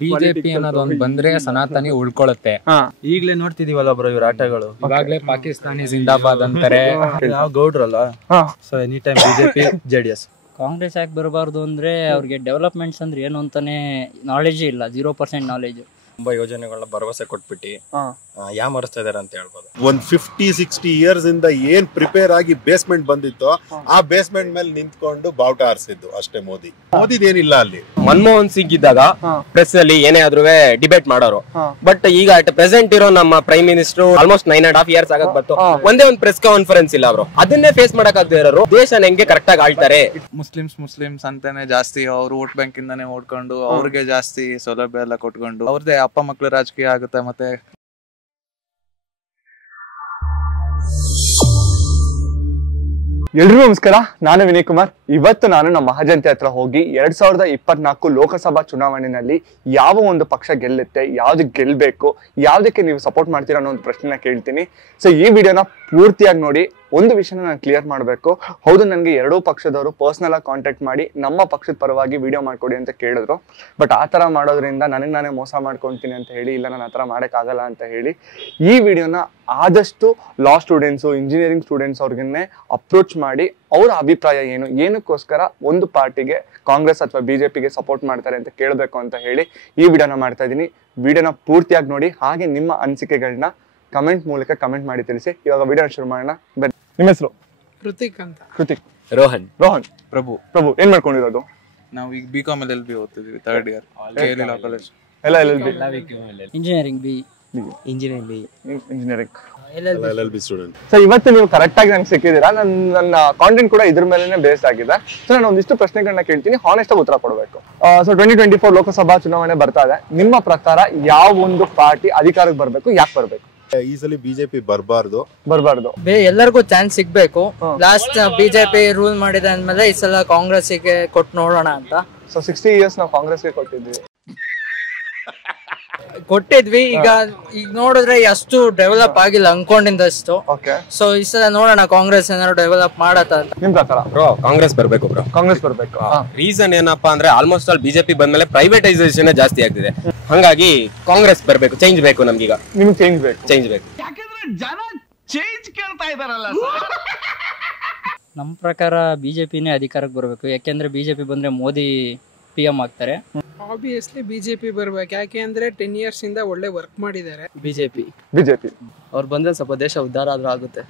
BJP ಅನ್ನೋದೊಂದು ಬಂದ್ರೆ ಸನಾತನಿ ಉಳ್ಕೊಳತ್ತೆ. ಈಗ್ಲೇ ನೋಡ್ತಿದೀವಲ್ಲ ಬ್ರೋ ಇವ್ರ ಆಟಗಳು. ಇವಾಗ್ಲೇ ಪಾಕಿಸ್ತಾನಿ ಜಿಂದಾಬಾದ್ ಅಂತಾರೆ. ನಾವು ಗೌಡ್ರಲ್ಲ, so any time BJP JDS. Congress ಯಾಕೆ ಬರಬಾರ್ದು ಅಂದ್ರೆ ಅವ್ರಿಗೆ ಡೆವಲಪ್ಮೆಂಟ್ಸ್ ಅಂದ್ರೆ ಏನು ಅಂತಾನೆ ನಾಲೆಜೇ ಇಲ್ಲ, 0% ನಾಲೆಜ್. ತುಂಬಾ ಯೋಜನೆಗಳನ್ನ ಭರವಸೆ ಕೊಟ್ಬಿಟ್ಟು ಯಾಮರಿಸ್ತಾ ಇದಾರೆ ಅಂತ ಹೇಳ್ಬೋದು. ಒಂದ್ 50-60 ಇಯರ್ಸ್ ಇಂದ ಏನ್ ಪ್ರಿಪೇರ್ ಆಗಿ ಬೇಸ್ಮೆಂಟ್ ಬಂದಿತ್ತು ಆ ಬೇಸ್ಮೆಂಟ್ ಮೇಲೆ ನಿಂತ್ಕೊಂಡು ಬಾವುಟ ಆರಿಸಿದ್ದು ಅಷ್ಟೇ. ಮೋದಿದೇನಿಲ್ಲ ಅಲ್ಲಿ. ಮನಮೋಹನ್ ಸಿಂಗ್ ಇದ್ದಾಗ ಪ್ರೆಸ್ ಅಲ್ಲಿ ಏನೇ ಆದ್ರೂ ಡಿಬೇಟ್ ಮಾಡೋರು. ಬಟ್ ಈಗ ಅಟ್ ಪ್ರೆಸೆಂಟ್ ಇರೋ ನಮ್ಮ ಪ್ರೈಮ್ ಮಿನಿಸ್ಟರ್ ಆಲ್ಮೋಸ್ಟ್ 9.5 years ಆಗಕ್ ಬಂತು, ಒಂದೇ ಒಂದು ಪ್ರೆಸ್ ಕಾನ್ಫರೆನ್ಸ್ ಇಲ್ಲ ಅವರು. ಅದನ್ನೇ ಫೇಸ್ ಮಾಡಕ್ ಆಗದೆ ಇರೋರು ದೇಶನ ಹೆಂಗೆ ಕರೆಕ್ಟ್ ಆಗಿ ಆಳ್ತಾರೆ. ಮುಸ್ಲಿಮ್ಸ್ ಅಂತಾನೆ ಜಾಸ್ತಿ ಅವ್ರು ವೋಟ್ ಬ್ಯಾಂಕ್ ಇಂದಾನೆ ಓಡ್ಕೊಂಡು ಅವ್ರಿಗೆ ಜಾಸ್ತಿ ಸೌಲಭ್ಯ ಎಲ್ಲ ಕೊಟ್ಕೊಂಡು ಅವ್ರದೇ ಅಪ್ಪ ಮಕ್ಳು ರಾಜಕೀಯ ಆಗುತ್ತೆ. ಮತ್ತೆ ಎಲ್ರಿಗೂ ನಮಸ್ಕಾರ, ನಾನು ವಿನಯ್ ಕುಮಾರ್. ಇವತ್ತು ನಾನು ನಮ್ಮ ಮಹಾಜನತೆ ಹತ್ರ ಹೋಗಿ 2024 ಲೋಕಸಭಾ ಚುನಾವಣೆಯಲ್ಲಿ ಯಾವ ಒಂದು ಪಕ್ಷ ಗೆಲ್ಲುತ್ತೆ, ಯಾವ್ದಕ್ಕೆ ಗೆಲ್ಬೇಕು, ಯಾವ್ದಕ್ಕೆ ನೀವು ಸಪೋರ್ಟ್ ಮಾಡ್ತೀರಾ ಅನ್ನೋ ಒಂದು ಪ್ರಶ್ನೆನ ಕೇಳ್ತೀನಿ. ಸೊ ಈ ವಿಡಿಯೋನ ಪೂರ್ತಿಯಾಗಿ ನೋಡಿ. ಒಂದು ವಿಷಯನ ನಾನು ಕ್ಲಿಯರ್ ಮಾಡಬೇಕು. ಹೌದು, ನನಗೆ ಎರಡೂ ಪಕ್ಷದವರು ಪರ್ಸ್ನಲ್ ಆಗಿ ಕಾಂಟ್ಯಾಕ್ಟ್ ಮಾಡಿ ನಮ್ಮ ಪಕ್ಷದ ಪರವಾಗಿ ವಿಡಿಯೋ ಮಾಡ್ಕೊಡಿ ಅಂತ ಕೇಳಿದ್ರು. ಬಟ್ ಆ ಥರ ಮಾಡೋದ್ರಿಂದ ನನಗೆ ನಾನೇ ಮೋಸ ಮಾಡ್ಕೊತೀನಿ ಅಂತ ಹೇಳಿ, ಇಲ್ಲ ನಾನು ಆ ಥರ ಮಾಡೋಕ್ಕಾಗಲ್ಲ ಅಂತ ಹೇಳಿ ಈ ವಿಡಿಯೋನ ಆದಷ್ಟು ಲಾ ಸ್ಟೂಡೆಂಟ್ಸು, ಇಂಜಿನಿಯರಿಂಗ್ ಸ್ಟೂಡೆಂಟ್ಸ್ ಅವ್ರಿಗನ್ನೇ ಅಪ್ರೋಚ್ ಮಾಡಿ ಅವರ ಅಭಿಪ್ರಾಯ ಏನಕ್ಕೋಸ್ಕರ ಒಂದು ಪಾರ್ಟಿಗೆ ಕಾಂಗ್ರೆಸ್ ಅಥವಾ ಬಿಜೆಪಿಗೆ ಸಪೋರ್ಟ್ ಮಾಡ್ತಾರೆ ಅಂತ ಕೇಳಬೇಕು ಅಂತ ಹೇಳಿ ಈ ವಿಡಿಯೋನ ಮಾಡ್ತಾ ಇದ್ದೀನಿ. ವಿಡಿಯೋನ ಪೂರ್ತಿಯಾಗಿ ನೋಡಿ, ಹಾಗೆ ನಿಮ್ಮ ಅನಿಸಿಕೆಗಳನ್ನ ಕಮೆಂಟ್ ಮೂಲಕ ಕಮೆಂಟ್ ಮಾಡಿ ತಿಳಿಸಿ. ಇವಾಗ ವಿಡಿಯೋನ ಶುರು ಮಾಡೋಣ. ನಿಮ್ಮ ಹೆಸರು? ಕೃತಿಕ್ ಅಂತ. ಕೃತಿಕ್. ರೋಹನ್. ಪ್ರಭು. ಏನ್ ಮಾಡ್ಕೊಂಡಿರೋದು? ನಾವು ಈಗ BCom LLB ಓದ್ತಿದ್ವಿ, 3rd year KLE law college. ಎಲ್ಲ LLB. Engineering LLB student. So ಇವತ್ತು ನೀವು ಕರೆಕ್ಟ್ ಆಗಿ ನಂಗೆ ಸಿಕ್ಕಿದ್ದೀರಾ. ನನ್ನ ಕಾಂಟೆಂಟ್ ಕೂಡ ಇದ್ರ ಮೇಲೆ ಬೇಸ್ ಆಗಿದೆ. ಸೊ ನಾನು ಒಂದಿಷ್ಟು ಪ್ರಶ್ನೆಗಳನ್ನ ಕೇಳ್ತೀನಿ, ಹಾನೆಸ್ಟ್ ಆಗಿ ಉತ್ತರ ಕೊಡಬೇಕು. ಸೊ 2024 ಲೋಕಸಭಾ ಚುನಾವಣೆ ಬರ್ತಾ ಇದೆ. ನಿಮ್ಮ ಪ್ರಕಾರ ಯಾವ ಒಂದು ಪಾರ್ಟಿ ಅಧಿಕಾರಕ್ಕೆ ಬರ್ಬೇಕು, ಯಾಕೆ ಬರ್ಬೇಕು? ಈ ಸಲ ಬಿಜೆಪಿ ಬರಬಾರ್ದು. ಎಲ್ಲರಿಗೂ ಚಾನ್ಸ್ ಸಿಗ್ಬೇಕು. ಲಾಸ್ಟ್ ಬಿಜೆಪಿ ರೂಲ್ ಮಾಡಿದೆ ಅಂದ್ಮೇಲೆ ಈ ಸಲ ಕಾಂಗ್ರೆಸ್ಗೆ ಕೊಟ್ಟು ನೋಡೋಣ ಅಂತ. ಸೊ 60 years ನಾವು ಕಾಂಗ್ರೆಸ್ಗೆ ಕೊಟ್ಟಿದ್ವಿ. ಈಗ ನೋಡಿದ್ರೆ ಅಷ್ಟು ಡೆವಲಪ್ ಆಗಿಲ್ಲ ಅನ್ಕೊಂಡಿದ್ದಷ್ಟು. ಸೊ ಈ ಸಲ ನೋಡೋಣ ಕಾಂಗ್ರೆಸ್ ಏನಾದ್ರು ಡೆವಲಪ್ ಮಾಡತ್ತ ಅಂತ. ನಿಮ್ ಪ್ರಕಾರ? ಬ್ರೋ ಕಾಂಗ್ರೆಸ್ ಬರ್ಬೇಕು ಬ್ರೋ. ಕಾಂಗ್ರೆಸ್ ಬರ್ಬೇಕು. ರೀಸನ್ ಏನಪ್ಪಾ ಅಂದ್ರೆ ಆಲ್ಮೋಸ್ಟ್ ಆಲ್ ಬಿಜೆಪಿ ಬಂದ್ಮೇಲೆ ಪ್ರೈವೇಟೈಸೇಷನ್ ಜಾಸ್ತಿ ಆಗ್ತಿದೆ. ಹಂಗಾಗಿ ಕಾಂಗ್ರೆಸ್ ಬರ್ಬೇಕು. ಚೇಂಜ್ ಬೇಕು ನಮ್ಗೀಗ. ನಿಮ್ಗೆ ಚೇಂಜ್ ಬೇಕು. ಯಾಕಂದ್ರೆ ಜನ ಚೇಂಜ್ ಕೇಳ್ತಾ ಇದಾರಲ್ಲ. ನಮ್ ಪ್ರಕಾರ ಬಿಜೆಪಿನೇ ಅಧಿಕಾರಕ್ಕೆ ಬರ್ಬೇಕು. ಯಾಕೆಂದ್ರೆ ಬಿಜೆಪಿ ಬಂದ್ರೆ ಮೋದಿ PM ಆಗ್ತಾರೆ. ಆಬ್ವಿಯಸ್ಲಿ ಬಿಜೆಪಿ ಬರ್ಬೇಕು. ಯಾಕೆ ಅಂದ್ರೆ 10 years ಇಂದ ಒಳ್ಳೆ ವರ್ಕ್ ಮಾಡಿದ್ದಾರೆ. ಬಿಜೆಪಿ ಅವ್ರು ಬಂದ್ರೆ ಸ್ವಲ್ಪ ದೇಶ ಉದ್ಧಾರ ಆದ್ರೂ ಆಗುತ್ತೆ.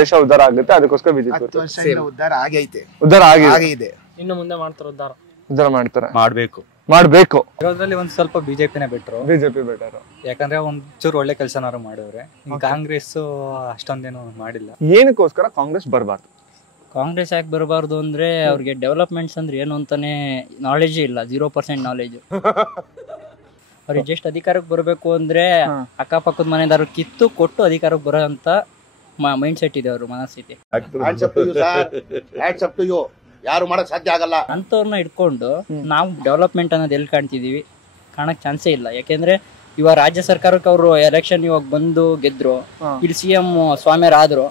ದೇಶ ಉದ್ಧಾರ ಆಗುತ್ತೆ, ಅದಕ್ಕೋಸ್ಕರ ಬಿಜೆಪಿ ಉದ್ಧಾರ ಆಗೈತೆ, ಉದ್ಧಾರ ಆಗಿದೆ. ಇನ್ನು ಮುಂದೆ ಮಾಡ್ತಾರೆ, ಉದ್ಧಾರ ಮಾಡ್ತಾರೆ. ಮಾಡ್ಬೇಕು. ಇರೋದ್ರಲ್ಲಿ ಒಂದ್ ಸ್ವಲ್ಪ ಬಿಜೆಪಿನೇ ಬೆಟ್ರು. BJP better. ಯಾಕಂದ್ರೆ ಒಂಚೂರು ಒಳ್ಳೆ ಕೆಲಸನಾರು ಮಾಡಿವ್ರೆ. ಕಾಂಗ್ರೆಸ್ ಅಷ್ಟೊಂದೇನು ಮಾಡಿಲ್ಲ. ಏನಕ್ಕೋಸ್ಕರ ಕಾಂಗ್ರೆಸ್ ಬರಬಾರ್ದು? ಕಾಂಗ್ರೆಸ್ ಯಾಕೆ ಬರಬಾರ್ದು ಅಂದ್ರೆ ಅವ್ರಿಗೆ ಡೆವಲಪ್ಮೆಂಟ್ಸ್ ಅಂದ್ರೆ ಏನು ಅಂತಾನೆ ನಾಲೆಜೇ ಇಲ್ಲ, 0% ನಾಲೆಜ್. ಅವ್ರಿಗೆ ಜಸ್ಟ್ ಅಧಿಕಾರಕ್ಕೆ ಬರಬೇಕು ಅಂದ್ರೆ ಅಕ್ಕಪಕ್ಕದ ಮನೆದಾರು ಕಿತ್ತು ಕೊಟ್ಟು ಅಧಿಕಾರಕ್ಕೆ ಬರೋ ಅಂತ ಮೈಂಡ್ ಸೆಟ್ ಇದೆ ಅವ್ರ ಮನಸ್ಥಿತಿ. ಯಾರು ಮಾಡಕ್ ಸಾಧ್ಯ ಆಗಲ್ಲ ಅಂತವ್ರನ್ನ ಇಟ್ಕೊಂಡು ನಾವು ಡೆವಲಪ್ಮೆಂಟ್ ಅನ್ನೋದು ಎಲ್ಲಿ ಕಾಣ್ತಿದೀವಿ? ಕಾಣಕ್ ಚಾನ್ಸೇ ಇಲ್ಲ. ಯಾಕೆಂದ್ರೆ ಇವಾಗ ರಾಜ್ಯ ಸರ್ಕಾರಕ್ಕೆ ಅವರು ಎಲೆಕ್ಷನ್ ಇವಾಗ ಬಂದು ಗೆದ್ರು, ಇಲ್ಲಿ CM ಸ್ವಾಮಿಯರ್ ಆದ್ರು,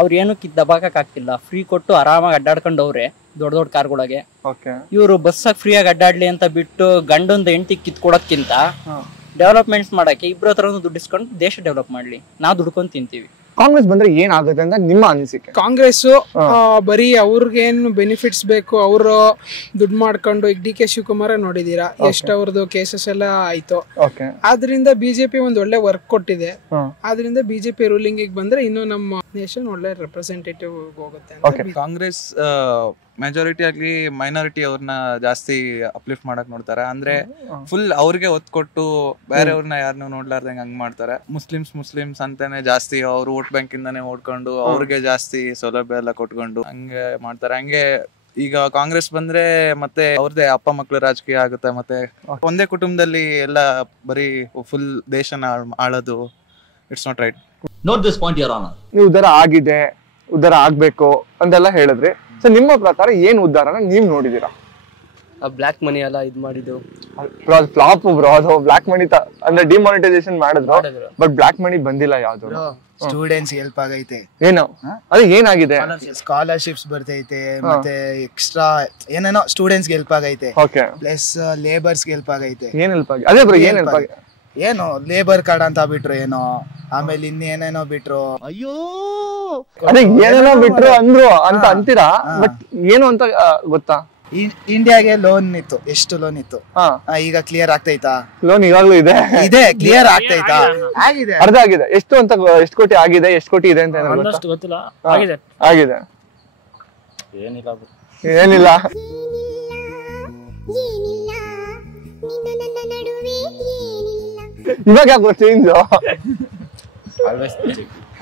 ಅವ್ರು ಏನು ದಬಾಕಕ್ ಆಗ್ತಿಲ್ಲ. ಫ್ರೀ ಕೊಟ್ಟು ಆರಾಮಾಗಿ ಅಡ್ಡಾಡ್ಕೊಂಡವ್ರೆ ದೊಡ್ಡ ಕಾರ್ಗಳಿಗೆ. ಇವರು ಬಸ್ಸಾಗ ಫ್ರೀಯಾಗಿ ಅಡ್ಡಾಡ್ಲಿ ಅಂತ ಬಿಟ್ಟು ಗಂಡೊಂದು ಹೆಂಡತಿ ಕಿತ್ಕೊಡೋದ್ಕಿಂತ ಡೆವಲಪ್ಮೆಂಟ್ಸ್ ಮಾಡಕ್ಕೆ ಇಬ್ಬರ ಹತ್ರನೂ ದುಡ್ಡಿಸ್ಕೊಂಡು ದೇಶ ಡೆವಲಪ್ ಮಾಡ್ಲಿ. ನಾವು ದುಡ್ಕೊಂಡು ತಿಂತೀವಿ. ಕಾಂಗ್ರೆಸ್ ಬಂದ್ರೆ ಏನಾಗುತ್ತೆ ಅಂತ ನಿಮ್ಮ ಅನಿಸಿಕೆ? ಕಾಂಗ್ರೆಸ್ ಬರೀ ಅವ್ರಿಗೇನು ಬೆನಿಫಿಟ್ಸ್ ಬೇಕು, ಅವರು ದುಡ್ಡು ಮಾಡ್ಕೊಂಡು ಈಗ DK ಶಿವಕುಮಾರ ನೋಡಿದೀರಾ ಎಷ್ಟು ಅವ್ರದ್ದು ಕೇಸಸ್ ಎಲ್ಲ ಆಯ್ತು. ಆದ್ರಿಂದ ಬಿಜೆಪಿ ಒಂದ್ ಒಳ್ಳೆ ವರ್ಕ್ ಕೊಟ್ಟಿದೆ. ಆದ್ರಿಂದ ಬಿಜೆಪಿ ರೂಲಿಂಗ್ ಬಂದ್ರೆ ಇನ್ನು ನಮ್ಮ ನೇಷನ್ ಒಳ್ಳೆ ರೆಪ್ರೆಸೆಂಟೇಟಿವ್ ಹೋಗುತ್ತೆ. ಕಾಂಗ್ರೆಸ್ ಮೆಜಾರಿಟಿ ಆಗ್ಲಿ ಮೈನಾರಿಟಿ ಅವ್ರನ್ನ ಜಾಸ್ತಿ ಅಪ್ಲಿಫ್ಟ್ ಮಾಡಕ್ ನೋಡ್ತಾರೆ. ಅಂದ್ರೆ ಫುಲ್ ಅವ್ರಿಗೆ ಒತ್ತು ಕೊಟ್ಟು ಬೇರೆಯವ್ರನ್ನ ಯಾರನ್ನೂ ನೋಡ್ಲಾರ್ದಂಗೆ ಹಂಗ್ ಮಾಡ್ತಾರೆ. ಮುಸ್ಲಿಮ್ಸ್ ಅಂತಾನೆ ಜಾಸ್ತಿ ಅವ್ರು ವೋಟ್ ಬ್ಯಾಂಕ್ ಇಂದಾನೆ ಓಡ್ಕೊಂಡು ಅವ್ರಿಗೆ ಜಾಸ್ತಿ ಸೌಲಭ್ಯ ಎಲ್ಲ ಕೊಟ್ಕೊಂಡು ಹಂಗೆ ಮಾಡ್ತಾರೆ. ಹಂಗೆ ಈಗ ಕಾಂಗ್ರೆಸ್ ಬಂದ್ರೆ ಮತ್ತೆ ಅವ್ರದೇ ಅಪ್ಪ ಮಕ್ಳು ರಾಜಕೀಯ ಆಗುತ್ತೆ. ಮತ್ತೆ ಒಂದೇ ಕುಟುಂಬದಲ್ಲಿ ಎಲ್ಲ ಬರೀ ಫುಲ್ ದೇಶನ ಆಳೋದು. It's not right. Note this point your honour. ನೀವು ಉದ್ಧಾರ ಆಗಿದೆ, ಉದ್ಧಾರ ಆಗ್ಬೇಕು ಅಂತೆಲ್ಲ ಹೇಳಿದ್ರಿ. ಸೊ ನಿಮ್ಮ ಪ್ರಕಾರ ಏನ್ ಉದ್ಧಾರನ ನೀವ್ ನೋಡಿದೀರಾ? ಬ್ಲಾಕ್ ಮನಿ ಎಲ್ಲ ಇದ್ ಮಾಡಿದ್ದು ಫ್ಲಾಪ್ ಬ್ರೋ. ಅದು ಬ್ಲಾಕ್ ಮನಿ ಅಂದ್ರೆ ಡಿಮಾನಿಟೈಸೇಷನ್ ಮಾಡಿದ್ರು, ಬಟ್ ಬ್ಲಾಕ್ ಮನಿ ಬಂದಿಲ್ಲ ಯಾವ್ದು. ಸ್ಟೂಡೆಂಟ್ಸ್ ಹೆಲ್ಪ್ ಆಗೈತೆ. ಏನು ಅದೇ ಏನಾಗಿದೆ? ಸ್ಕಾಲರ್ಶಿಪ್ಸ್ ಬರ್ತೈತೆ, ಮತ್ತೆ ಎಕ್ಸ್ಟ್ರಾ ಏನೇನೋ ಸ್ಟೂಡೆಂಟ್ಸ್ ಹೆಲ್ಪ್ ಆಗೈತೆ, ಪ್ಲಸ್ ಲೇಬರ್ಸ್ ಹೆಲ್ಪ್ ಆಗೈತೆ. ಏನ್ ಹೆಲ್ಪ್ ಆಗಿ? ಅದೇ ಬ್ರೋ ಏನ್ ಹೆಲ್ಪ್ ಆಗಿ? ಏನು ಲೇಬರ್ ಕಾರ್ಡ್ ಅಂತ ಬಿಟ್ರು, ಏನೋ ಆಮೇಲೆ ಇನ್ನೇನೇನೋ ಬಿಟ್ರು. ಅಯ್ಯೋ ಅದೇ ಏನೇನೋ ಬಿಟ್ರು ಅಂದ್ರು ಅಂತ ಅಂತೀರಾ, ಬಟ್ ಏನು ಅಂತ ಗೊತ್ತಾ? ಇಂಡಿಯಾಗೆ ಲೋನ್ ಇತ್ತು, ಎಷ್ಟು ಲೋನ್ ಇತ್ತು, ಈಗ ಕ್ಲಿಯರ್ ಆಗ್ತೈತಾ? ಲೋನ್ ಇವಾಗ್ಲೂ ಇದೆ, ಕ್ಲಿಯರ್ ಆಗ್ತೈತಾ? ಆಗಿದೆ, ಅರ್ಧ ಆಗಿದೆ. ಎಷ್ಟು ಅಂತ, ಎಷ್ಟು ಕೋಟಿ ಆಗಿದೆ, ಎಷ್ಟು ಕೋಟಿ ಇದೆ ಅಂತ ಗೊತ್ತಿಲ್ಲ. ಆಗಿದೆ ಏನಿಲ್ಲ. ಇವಾಗ ಯಾಕೆ ಚೇಂಜ್?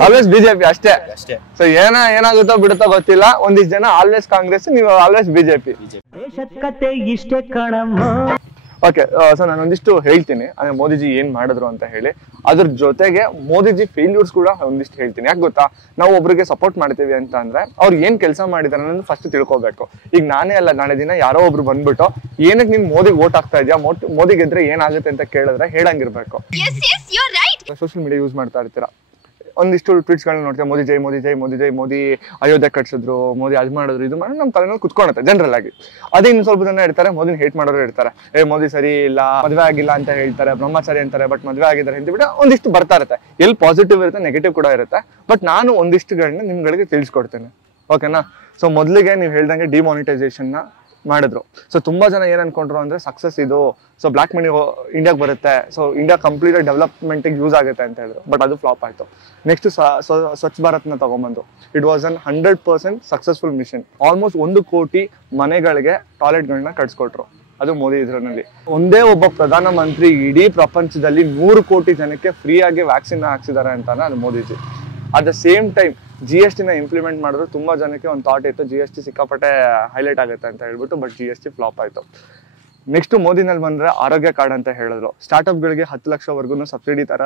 ಆಲ್ವೇಸ್ ಬಿಜೆಪಿ ಅಷ್ಟೇ. ಸೊ ಏನಾಗುತ್ತೋ ಬಿಡುತ್ತೋ ಗೊತ್ತಿಲ್ಲ. ಒಂದಿಷ್ಟು ಜನ ಆಲ್ವೇಸ್ ಕಾಂಗ್ರೆಸ್, ನೀವು ಆಲ್ವೇಸ್ ಬಿಜೆಪಿ. ಓಕೆ, ಸೊ ನಾನು ಒಂದಿಷ್ಟು ಹೇಳ್ತೀನಿ ಅಂದ್ರೆ ಮೋದಿಜಿ ಏನ್ ಮಾಡಿದ್ರು ಅಂತ ಹೇಳಿ. ಅದ್ರ ಜೊತೆಗೆ ಮೋದಿಜಿ ಫೇಲ್ಯೂರ್ಸ್ ಕೂಡ ಒಂದಿಷ್ಟು ಹೇಳ್ತೀನಿ. ಯಾಕೆ ಗೊತ್ತಾ, ನಾವು ಒಬ್ರಿಗೆ ಸಪೋರ್ಟ್ ಮಾಡ್ತೀವಿ ಅಂತ ಅಂದ್ರೆ ಅವ್ರು ಏನ್ ಕೆಲಸ ಮಾಡಿದಾರೆ ಅನ್ನೋದು ಫಸ್ಟ್ ತಿಳ್ಕೊಬೇಕು. ಈಗ ನಾನೇ ಅಲ್ಲ, ನಾಳೆ ದಿನ ಯಾರೋ ಒಬ್ರು ಬಂದ್ಬಿಟ್ಟು ಏನಕ್ಕೆ ನೀನ್ ಮೋದಿಗೆ ವೋಟ್ ಹಾಕ್ತಾ ಇದೆಯಾ, ಮೋದಿ ಗೆದ್ರೆ ಏನಾಗುತ್ತೆ ಅಂತ ಕೇಳಿದ್ರೆ ಹೇಳಂಗಿರ್ಬೇಕು. ಸೋಷಿಯಲ್ ಮೀಡಿಯಾ ಯೂಸ್ ಮಾಡ್ತಾ ಇರ್ತೀರಾ, ಒಂದಿಷ್ಟು ಟ್ವೀಟ್ಸ್ ಗಳನ್ನ ನೋಡ್ತೀವಿ, ಮೋದಿ ಜೈ ಮೋದಿ ಜೈ ಮೋದಿ ಜೈ, ಮೋದಿ ಅಯೋಧ್ಯೆ ಕಟ್ಸಿದ್ರು, ಮೋದಿ ಅದು ಮಾಡಿದ್ರು, ಇದು ಮಾಡಿ ನಮ್ಮ ತಲೆನಲ್ಲಿ ಕುತ್ಕೊಳುತ್ತೆ ಜನರಲ್ ಆಗಿ. ಅದೇ ಇನ್ನು ಸ್ವಲ್ಪ ಜನ ಇರ್ತಾರೆ, ಮೋದಿನ ಹೇಟ್ ಮಾಡೋರು ಇರ್ತಾರೆ. ಮೋದಿ ಸರಿ ಇಲ್ಲ, ಮದುವೆ ಆಗಿಲ್ಲ ಅಂತ ಹೇಳ್ತಾರೆ, ಬ್ರಹ್ಮಚಾರಿ ಅಂತಾರೆ, ಬಟ್ ಮದುವೆ ಆಗಿದ್ದಾರೆ ಅಂತ ಬಿಟ್ಟು ಒಂದಿಷ್ಟು ಬರ್ತಾ ಇರುತ್ತೆ. ಎಲ್ಲಿ ಪಾಸಿಟಿವ್ ಇರುತ್ತೆ, ನೆಗೆಟಿವ್ ಕೂಡ ಇರುತ್ತೆ. ಬಟ್ ನಾನು ಒಂದಿಷ್ಟುಗಳನ್ನ ನಿಮ್ಗಳಿಗೆ ತಿಳಿಸ್ಕೊಡ್ತೇನೆ, ಓಕೆನಾ? ಸೊ ಮೊದಲಿಗೆ ನೀವು ಹೇಳ್ದಂಗೆ ಡಿಮಾನಿಟೈಸೇಷನ್ ಮಾಡಿದ್ರು. ಸೊ ತುಂಬಾ ಜನ ಏನ್ ಅನ್ಕೊಂಡ್ರು ಅಂದ್ರೆ ಸಕ್ಸಸ್ ಇದು, ಸೊ ಬ್ಲಾಕ್ ಮನಿ ಇಂಡಿಯಾಗೆ ಬರುತ್ತೆ, so India complete development use ಆಗುತ್ತೆ ಅಂತ ಹೇಳಿದ್ರು. ಬಟ್ ಅದು ಫ್ಲಾಪ್ ಆಯ್ತು. ನೆಕ್ಸ್ಟ್ ಸ್ವಚ್ಛ ಭಾರತ್ನ ತಗೊಂಡ್ಬಂದು, it was an 100% successful mission. Almost 1 ಕೋಟಿ ಮನೆಗಳಿಗೆ ಟಾಯ್ಲೆಟ್ಗಳನ್ನ ಕಟ್ಸ್ಕೊಟ್ರು, ಅದು ಮೋದಿ ಇದರಲ್ಲಿ. ಒಂದೇ ಒಬ್ಬ ಪ್ರಧಾನ ಮಂತ್ರಿ ಇಡೀ ಪ್ರಪಂಚದಲ್ಲಿ 100 ಕೋಟಿ ಜನಕ್ಕೆ ಫ್ರೀ ಆಗಿ ವ್ಯಾಕ್ಸಿನ್ ಹಾಕ್ಸಿದ್ದಾರೆ ಅಂತಾನೆ ಅದು Modiji. At the same time GST ನ ಇಂಪ್ಲಿಮೆಂಟ್ ಮಾಡಿದ್ರು. ತುಂಬಾ ಜನಕ್ಕೆ ಒಂದು ಥಾಟ್ ಇತ್ತು, GST ಸಿಕ್ಕಾಪಟ್ಟೆ ಹೈಲೈಟ್ ಆಗುತ್ತೆ ಅಂತ ಹೇಳ್ಬಿಟ್ಟು, ಬಟ್ GST ಫ್ಲಾಪ್ ಆಯ್ತು. ನೆಕ್ಸ್ಟ್ ಮೋದಿನಲ್ಲಿ ಬಂದ್ರೆ ಆರೋಗ್ಯ ಕಾರ್ಡ್ ಅಂತ ಹೇಳಿದ್ರು. ಸ್ಟಾರ್ಟ್ಅಪ್ ಗಳಿಗೆ 10 ಲಕ್ಷವರೆಗೂ ಸಬ್ಸಿಡಿ ತರ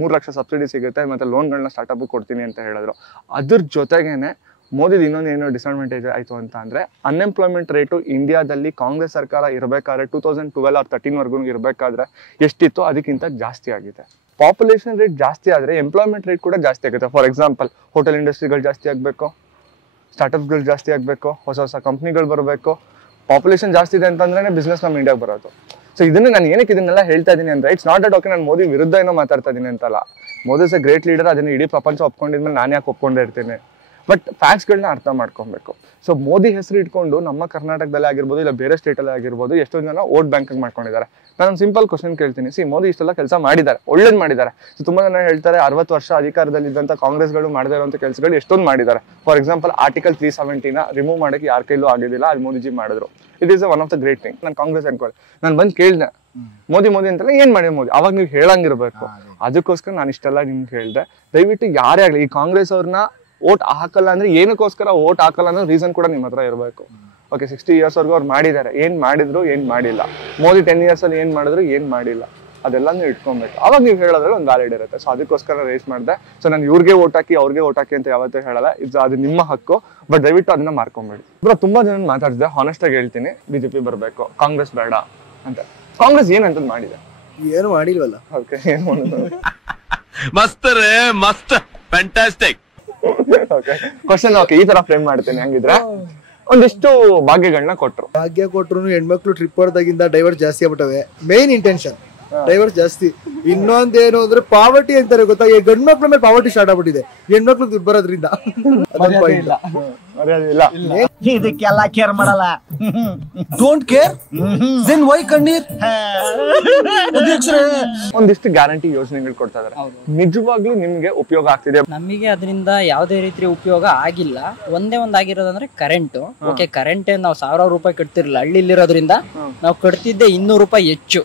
3 ಲಕ್ಷ ಸಬ್ಸಿಡಿ ಸಿಗುತ್ತೆ, ಮತ್ತೆ ಲೋನ್ಗಳನ್ನ ಸ್ಟಾರ್ಟ್ಅಪ್ ಕೊಡ್ತೀನಿ ಅಂತ ಹೇಳಿದ್ರು. ಅದ್ರ ಜೊತೆಗೇನೆ ಮೋದಿ ಇನ್ನೊಂದು ಏನೋ ಡಿಸ್ಅಡ್ವಾಂಟೇಜ್ ಆಯ್ತು ಅಂತ ಅಂದ್ರೆ, ಅನ್ಎಂಪ್ಲಾಯ್ಮೆಂಟ್ ರೇಟು ಇಂಡಿಯಾದಲ್ಲಿ ಕಾಂಗ್ರೆಸ್ ಸರ್ಕಾರ ಇರಬೇಕಾದ್ರೆ 2012 or 13 ವರ್ಗು ಇರಬೇಕಾದ್ರೆ ಎಷ್ಟಿತ್ತು ಅದಕ್ಕಿಂತ ಜಾಸ್ತಿ ಆಗಿದೆ. ಪಾಪ್ಯುಲೇಷನ್ ರೇಟ್ ಜಾಸ್ತಿ ಆದ್ರೆ ಎಂಪ್ಲಾಯ್ಮೆಂಟ್ ರೇಟ್ ಕೂಡ ಜಾಸ್ತಿ ಆಗುತ್ತೆ. ಫಾರ್ ಎಕ್ಸಾಂಪಲ್, ಹೋಟೆಲ್ ಇಂಡಸ್ಟ್ರಿಗಳು ಜಾಸ್ತಿ ಆಗಬೇಕು, ಸ್ಟಾರ್ಟ್ಅಪ್ಗಳು ಜಾಸ್ತಿ ಆಗಬೇಕು, ಹೊಸ ಕಂಪ್ನಿಗಳು ಬರಬೇಕು. ಪಾಪ್ಯುಲೇಷನ್ ಜಾಸ್ತಿ ಇದೆ ಅಂತಂದ್ರೆ ಬಿಸ್ನೆಸ್ ನಮ್ಮ ಇಂಡಿಯಾಗೆ ಬರೋದು. ಸೊ ಇದನ್ನ ನಾನು ಏನಕ್ಕೆ ಇದನ್ನೆಲ್ಲ ಹೇಳ್ತಾ ಇದ್ದೀನಿ ಅಂದ್ರೆ, ಇಟ್ಸ್ ನಾಟ್ ಅಟ್ ಓಕೆ ನಾನು ಮೋದಿ ವಿರುದ್ಧ ಏನೋ ಮಾತಾಡ್ತಾ ಇದ್ದೀನಿ ಅಂತಲ್ಲ. Modi is A great leader, ಅದನ್ನ ಇಡೀ ಪ್ರಪಂಚ ಒಪ್ಕೊಂಡಿದ್ಮೇಲೆ ನಾನು ಯಾಕೆ ಒಪ್ಕೊಂಡೇ ಇರ್ತೀನಿ. ಬಟ್ ಫ್ಯಾಕ್ಟ್ಸ್ಗಳನ್ನ ಅರ್ಥ ಮಾಡ್ಕೊಬೇಕು. ಸೊ ಮೋದಿ ಹೆಸರು ಇಟ್ಕೊಂಡು ನಮ್ಮ ಕರ್ನಾಟಕದಲ್ಲಿ ಆಗಿರ್ಬೋದು, ಇಲ್ಲ ಬೇರೆ ಸ್ಟೇಟಲ್ಲಿ ಆಗಿರ್ಬೋದು, ಎಷ್ಟೊಂದು ಜನ ವೋಟ್ ಬ್ಯಾಂಕ್ ಮಾಡ್ಕೊಂಡಿದ್ದಾರೆ. ನಾನು ಸಿಂಪಲ್ ಕ್ವಶನ್ ಕೇಳ್ತೀನಿ, ಮೋದಿ ಇಷ್ಟೆಲ್ಲ ಕೆಲಸ ಮಾಡಿದ್ದಾರೆ, ಒಳ್ಳೇದು ಮಾಡಿದ್ದಾರೆ. ಸೊ ತುಂಬಾ ಜನ ಹೇಳ್ತಾರೆ 60 ವರ್ಷ ಅಧಿಕಾರದಲ್ಲಿ ಇದ್ದಂತ ಕಾಂಗ್ರೆಸ್ಗಳು ಮಾಡದೇ ಇರುವಂತ ಕೆಲಸಗಳು ಎಷ್ಟೊಂದು ಮಾಡಿದ್ದಾರೆ. ಫಾರ್ ಎಕ್ಸಾಂಪಲ್, ಆರ್ಟಿಕಲ್ 370 ರಿಮೂವ್ ಮಾಡಕ್ಕೆ ಯಾರ ಕೈಲೂ ಆಗಿಲ್ಲ, ಅದು ಮೋದಿಜಿ ಮಾಡಿದ್ರು. It is one of the great thing. ನಾನು ಕಾಂಗ್ರೆಸ್ ಅನ್ಕೊಳ್ಳಿ, ನಾನು ಬಂದು ಕೇಳಿದೆ ಮೋದಿ ಅಂತಲ್ಲ ಏನ್ ಮಾಡಿ ಮೋದಿ, ಅವಾಗ ನೀವು ಹೇಳಂಗಿರ್ಬೇಕು. ಅದಕ್ಕೋಸ್ಕರ ನಾನು ಇಷ್ಟೆಲ್ಲ ನಿಮ್ಗೆ ಹೇಳ್ದೆ. ದಯವಿಟ್ಟು ಯಾರೇ ಆಗ್ಲಿ ಈ ಕಾಂಗ್ರೆಸ್ ಅವ್ರನ್ನ ವೋಟ್ ಹಾಕಲ್ಲ ಅಂದ್ರೆ ಏನಕ್ಕೋಸ್ಕರ ವೋಟ್ ಹಾಕಲ್ಲ ಅನ್ನೋ ರೀಸನ್ ಕೂಡ ನಿಮ್ಮ ಹತ್ರ ಇರಬೇಕು. ಓಕೆ, 60 years ವರ್ಗು ಅವ್ರು ಮಾಡಿದ್ದಾರೆ, ಏನ್ ಮಾಡಿದ್ರು ಏನ್ ಮಾಡಿಲ್ಲ. ಮೋದಿ 10 years ಅಲ್ಲಿ ಏನ್ ಮಾಡಿದ್ರು ಏನ್ ಮಾಡಿಲ್ಲ, ಅದೆಲ್ಲ ನೀವು ಇಟ್ಕೊಬೇಕು. ಅವಾಗ ನೀವು ಹೇಳೋದ್ರಲ್ಲಿ ಒಂದು ವ್ಯಾಲಿಡ್ ಇರುತ್ತೆ. ಸೊ ಅದಕ್ಕೋಸ್ಕರ ರೇಸ್ ಮಾಡಿದೆ. ಸೊ ನಾನು ಇವ್ರಿಗೆ ವೋಟ್ ಹಾಕಿ ಅವ್ರಿಗೆ ವೋಟ್ ಹಾಕಿ ಅಂತ ಯಾವತ್ತೂ ಹೇಳಲ್ಲ, ಅದು ನಿಮ್ಮ ಹಕ್ಕು. ಬಟ್ ದಯವಿಟ್ಟು ಅದನ್ನ ಮಾರ್ಕೊಂಬೇಡಿ. ಬ್ರೋ ತುಂಬಾ ಜನ ಮಾತಾಡಿದೆ, ಹಾನೆಸ್ಟ್ ಆಗಿ ಹೇಳ್ತೀನಿ, ಬಿಜೆಪಿ ಬರಬೇಕು, ಕಾಂಗ್ರೆಸ್ ಬೇಡ ಅಂತ. ಕಾಂಗ್ರೆಸ್ ಏನಂತ ಮಾಡಿದೆ? ಏನು ಮಾಡಿಲ್ವಲ್ಲ. ಓಕೆ, ಏನು ಮಸ್ತ್ ರೇ ಮಸ್ತ್, ಫ್ಯಾಂಟಾಸ್ಟಿಕ್. ಓಕೆ, ಕ್ವಶನ್ ಓಕೆ ಈ ತರ ಫ್ರೇಮ್ ಮಾಡ್ತೇನೆ. ಹಂಗಿದ್ರೆ ಒಂದಿಷ್ಟು ಭಾಗ್ಯಗಳನ್ನ ಕೊಟ್ರು. ಭಾಗ್ಯ ಕೊಟ್ರು ಹೆಣ್ಮಕ್ಳು ಟ್ರಿಪ್ ಹೊರದಾಗಿಂದ ಡೈವರ್ಸ್ ಜಾಸ್ತಿ ಆಗ್ಬಿಟ್ಟವೆ. ಮೇನ್ ಇಂಟೆನ್ಷನ್ ಡೈವರ್ಸ್ ಜಾಸ್ತಿ. ಇನ್ನೊಂದೇನು ಅಂದ್ರೆ ಪಾವರ್ಟಿ ಅಂತಾರೆ ಗೊತ್ತಾ, ಗಂಡ್ ಮಕ್ಳ ಮೇಲೆ ಪಾವರ್ಟಿ ಸ್ಟಾರ್ಟ್ ಆಗ್ಬಿಟ್ಟಿದೆ, ಹೆಣ್ಮಕ್ಳು ದುಡ್ಡು ಬರೋದ್ರಿಂದ. ಇದಕ್ಕೆಲ್ಲ ಕೇರ್ ಮಾಡಲ್ಲ. ಡೋಂಟ್ ಕೇರ್ ದೆನ್ ವೈ ಕಣ್ಣೀರ್. ಒಂದಿಷ್ಟು ಗ್ಯಾರಂಟಿ ಯೋಜನೆಗಳು ಕೊಡ್ತಾ ಇದಾರೆ. ನಿಜವಾಗ್ಲೂ ನಿಮ್ಗೆ ಉಪಯೋಗ ಆಗ್ತಿದೆ? ನಮಗೆ ಅದರಿಂದ ಯಾವುದೇ ರೀತಿ ಉಪಯೋಗ ಆಗಿಲ್ಲ. ಒಂದೇ ಆಗಿರೋದಂದ್ರೆ ಕರೆಂಟ್. ಓಕೆ, ಕರೆಂಟ್ ನಾವು 1000 ರೂಪಾಯಿ ಕಟ್ತಿರ್ಲಿಲ್ಲ, ಹಳ್ಳಿಲಿರೋದ್ರಿಂದ ನಾವು ಕಟ್ತಿದ್ದೆ 200 ರೂಪಾಯಿ ಹೆಚ್ಚು.